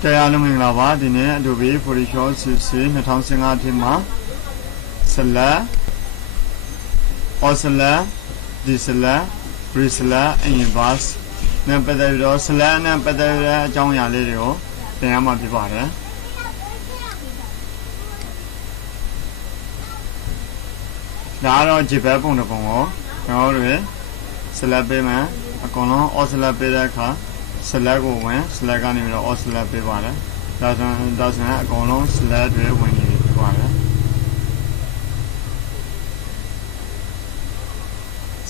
Kaya luming lava dine Adobe Photoshop CC 2015 မှာ Select or Select Deselect Reselect Inverse နဲ့ပတ်သက်ပြီးတော့ Select နဲ့ပတ်သက်တဲ့အကြောင်းအရာလေးတွေကိုသင်ရမှာဖြစ်ပါတယ်ဒါကတော့ JPEG ပုံတစ်ပုံကိုကျွန်တော်တို့ Select ပေးမယ်အကုန်လုံး All Select ပေးတဲ့အခါ Select ကိုဝင် Select ကနေပြီးတော့ All Select ပေးပါတယ်ဒါဆိုရင်အကုန်လုံး Select တွေဝင်နေပြီဖြစ်ပါတယ်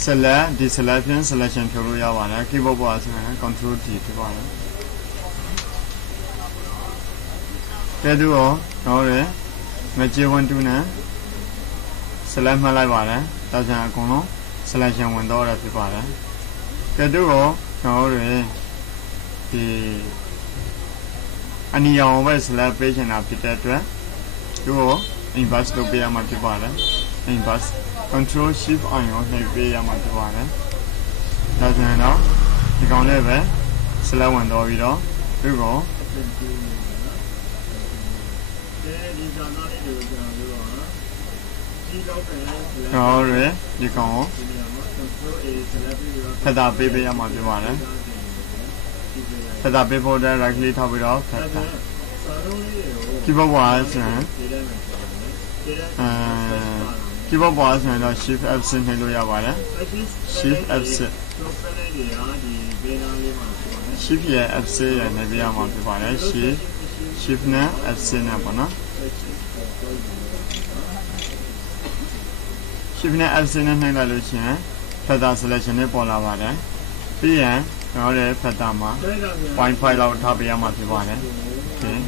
Select Deselect ဖြင့် Selection ဖြုတ်လို့ရပါတယ် Keyboard ပေါ်ဆိုရင် Control D ဖြစ်ပါတယ်ကဲတို့ရောကျွန်တော်တို့ Magic 1 2 နဲ့ Select မှတ်လိုက်ပါတယ်ဒါဆိုရင်အကုန်လုံး Selection ဝင်တော့ရဖြစ်ပါတယ်ကဲတို့ရောကျွန်တော်တို့ဒီအနီရောင်ပဲ Select ပေးချင်တာဖြစ်တဲ့အတွက်တို့ရော Inverse လုပ်ပေးရမှာဖြစ်ပါတယ် Inverse Control Shift အရောနှိပ်ပေးရမှာဖြစ်ပါတယ်ဒါဆိုရင်တော့ဒီကောင်လေးပဲ Select ဝင်တော့ပြီးတော့တို့ရောဒီကောင်လေးတွေကိုကျွန်တော်တို့ဒီလောက်ပဲဒီကောင်ကိုဖတ်တာပေးပေးရမှာဖြစ်ပါတယ်ဖတ်တာပေးဖို့တဲ့ right click ထောက်ပြီးတော့ဖတ်တာ Keyboard ပေါ်ဆိုရင်Keyboard ပေါ်ဆိုရင်တော့ Shift F6 နှိပ်လို့ရပါတယ် Shift F6 Shift ရဲ့ F6 ရဲ့နှိပ်ပြရမှာဖြစ်ပါတယ် Shift နဲ့ F6 နဲ့ပေါ့နော် Shift နဲ့ F6 နဲ့နှိပ်လိုက်လို့ရှိရင် Feather Selection နဲ့ပေါ်လာပါတယ်ပြီးရင်ကျွန်တော်တို့ Feather မှာ 0.5 လောက်ထားပေးရမှာဖြစ်ပါတယ် Okay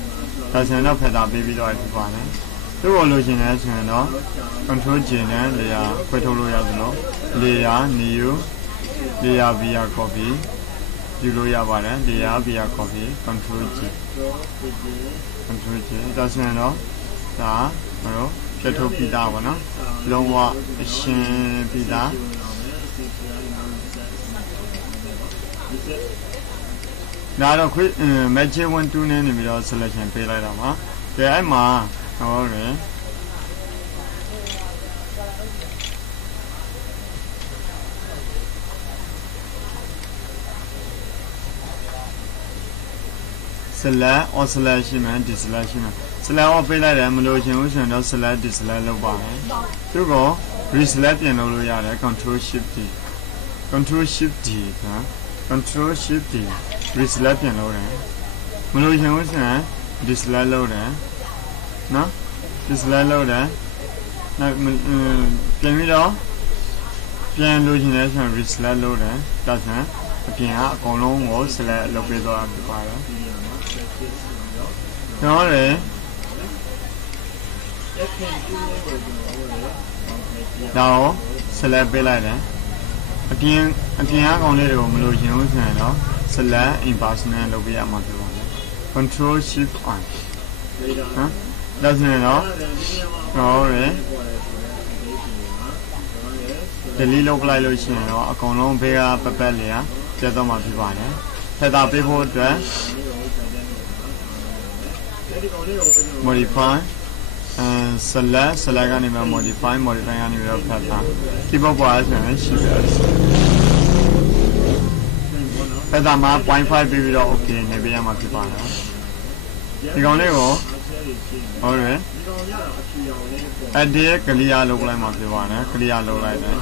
ဒါဆိုရင်တော့ Feather ပေးပြီးတော့ဖြစ်ပါတယ်တို့ကိုလိုချင်တယ်ဆိုရင်တော့ Control J နဲ့ Layer ခွဲထုတ်လို့ရသလို Layer New Layer via Copy ယူလို့ရပါတယ် Layer via Copy Control J ဒါဆိုရင်တော့ဒါတို့ဖြတ်ထုတ်ပြီးသားပါနော်လုံးဝအရှင်းပြီးသားဒါတော့ခွေး Magic 1 2နဲ့နေပြီးတော့ Selection ပေးလိုက်တော့ပါကဲအဲ့မှာဟုတ်တယ် Select or Select ရှိမယ် Deselect ရှိမယ် Select ကိုပေးလိုက်တယ်မလို့ရှင်ဘူးဆိုရင်တော့ Select Deselect လုပ်ပါမယ်သူက Reselect ပြင်လုပ်လို့ရတယ် Control Shift D Control Shift D ဟာ Control Shift D Reselect ပြင်လုပ်တယ်မလို့ရှင်ဘူးဆိုရင် Deselect လုပ်တယ်နော် Deselect လုပ်တယ်နောက်ပြင်ပြီးတော့ပြန်လို့ရှင်လဲဆိုရင် Reselect လုပ်တယ်ဒါဆိုရင်အပြင်ကအကုန်လုံးကို Select လုပ်ပေးတော့ဖြစ်ပါတယ်ကျွန်တော်လည်းတော့ Select ပေးလိုက်တယ်အပြင်အကောင်လေးတွေကိုမလို့ချင်ဘူးဆိုရင်တော့ Select Inverse နဲ့လုပ်ပေးရမှာဖြစ်ပါတယ် Control Shift On ဟမ်ဒါဆိုရင်တော့ကျွန်တော်လည်း Delete လုပ်လိုက်လို့ရှိရင်တော့အကုန်လုံးဘေးကပတ်လေးပြတ်တော့မှာဖြစ်ပါတယ်ထပ်တာပေးဖို့အတွက် Modify and Select ကနေမှ Modify ကနေပြီးတော့ဖတ်တာ Keyboard ပေါ်ဆိုရင် Shift S ဖတ်တာမှာ 0.5 ပြီးပြီးတော့ Okay နေပေးရမှာဖြစ်ပါတယ်ဒီကောင်လေးကိုဟုတ်တယ် Edit Clear လုပ်လိုက်မှာဖြစ်ပါတယ် Clear လုပ်လိုက်တယ်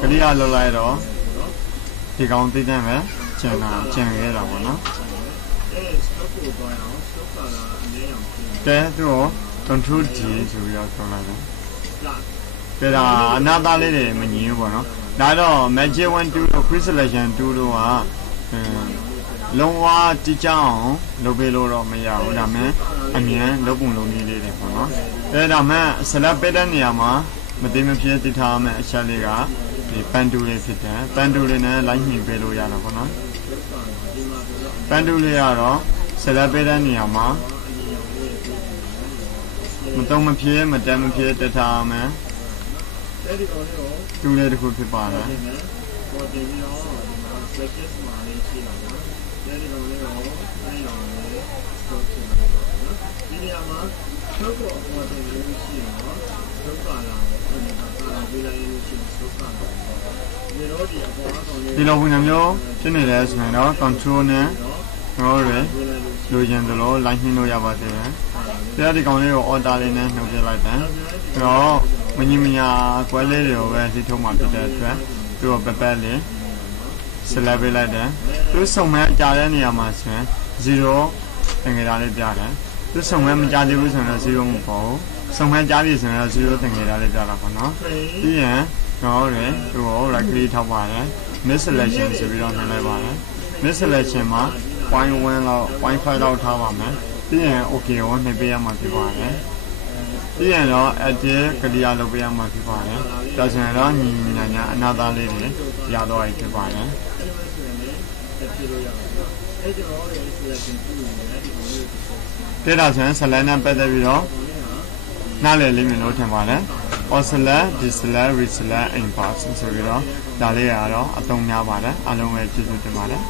Clear လုပ်လိုက်တော့ဒီကောင်သိတဲ့မဲ့ကျန်ခဲ့တာပေါ့နော်ကဲသူ့ကို Control D ဆိုပြီးတော့ထုတ်လိုက်တယ်ကဲဒါအနာသားလေးတွေမငြင်းဘူးပေါ့နော်ဒါတော့ Magic 1 2 တို့ Quick Selection 2 တို့ကလုံးဝတိကျအောင်လုပ်ပေးလို့တော့မရဘူးဒါမှအမြန်လုပ်ပုံလုပ်နည်းလေးတွေပေါ့နော်ဒါမှ Select ပေးတဲ့နေရာမှာမသိမဖြစ်သိထားမယ်အချက်လေးကဒီပန်တူလေးဖြစ်တယ်ပန်တူလေးနဲ့လိုက်ညှိပေးလို့ရတာပေါ့နော်ပန်တူလေးကတော့ Select ပေးတဲ့နေရာမှာမတုံးမဖြစ်မတက်မဖြစ်တထားမယ်တူလေးတစ်ခုဖြစ်ပါတယ် ဒီလိုပုံစံမျိုးဖြစ်နေလဲဆိုရင်တော့ control နဲ့ နော်ရယ်လိုချင်သလို line နှင်းလို့ရပါသေးတယ်။တရားဒီကောင်လေးကို order လေးနဲ့နှုတ်ပြလိုက်တယ်။အဲ့တော့မင်းကြီးမညာကွဲလေးတွေကိုပဲထိထုံးမှဖြစ်တဲ့အတွက်သူ့ကိုပက်လေး select ပေးလိုက်တယ်။သူစုံမဲ့ကြားတဲ့နေရာမှာဆိုရင်0သင်္ကေတလေးပြတယ်။သူစုံမဲ့မကြားသေးဘူးဆိုရင်တော့0မပေါ့ဘူး။စုံမဲ့ကြားပြီဆိုရင်တော့0သင်္ကေတလေးပြတာပေါ့နော်။ပြီးရင်နော်ရယ်သူ့ကို right click ထောက်ပါတယ်။ mid selection ဆိုပြီးတော့နှိပ်လိုက်ပါတယ်။ mid selection မှာ point 1လောက် point 5လောက်ထားပါမယ်ပြီးရင် okay ကိုနှိပ်ပေးရမှာဖြစ်ပါတယ်ပြီးရင်တော့ edit clear လုပ်ပေးရမှာဖြစ်ပါတယ်ဒါဆိုရင်တော့ညီညီညာအနာသားလေးတွေရတော့ရဖြစ်ပါတယ်တဲ့ဒါဆိုရင် select နဲ့ပတ်သက်ပြီးတော့နားလည်လိမ့်မယ်လို့ထင်ပါတယ် Deselect Reselect Import ဆိုပြီးတော့ဒါလေးကတော့အသုံးများပါတယ်အားလုံးပဲကျေးဇူးတင်ပါတယ်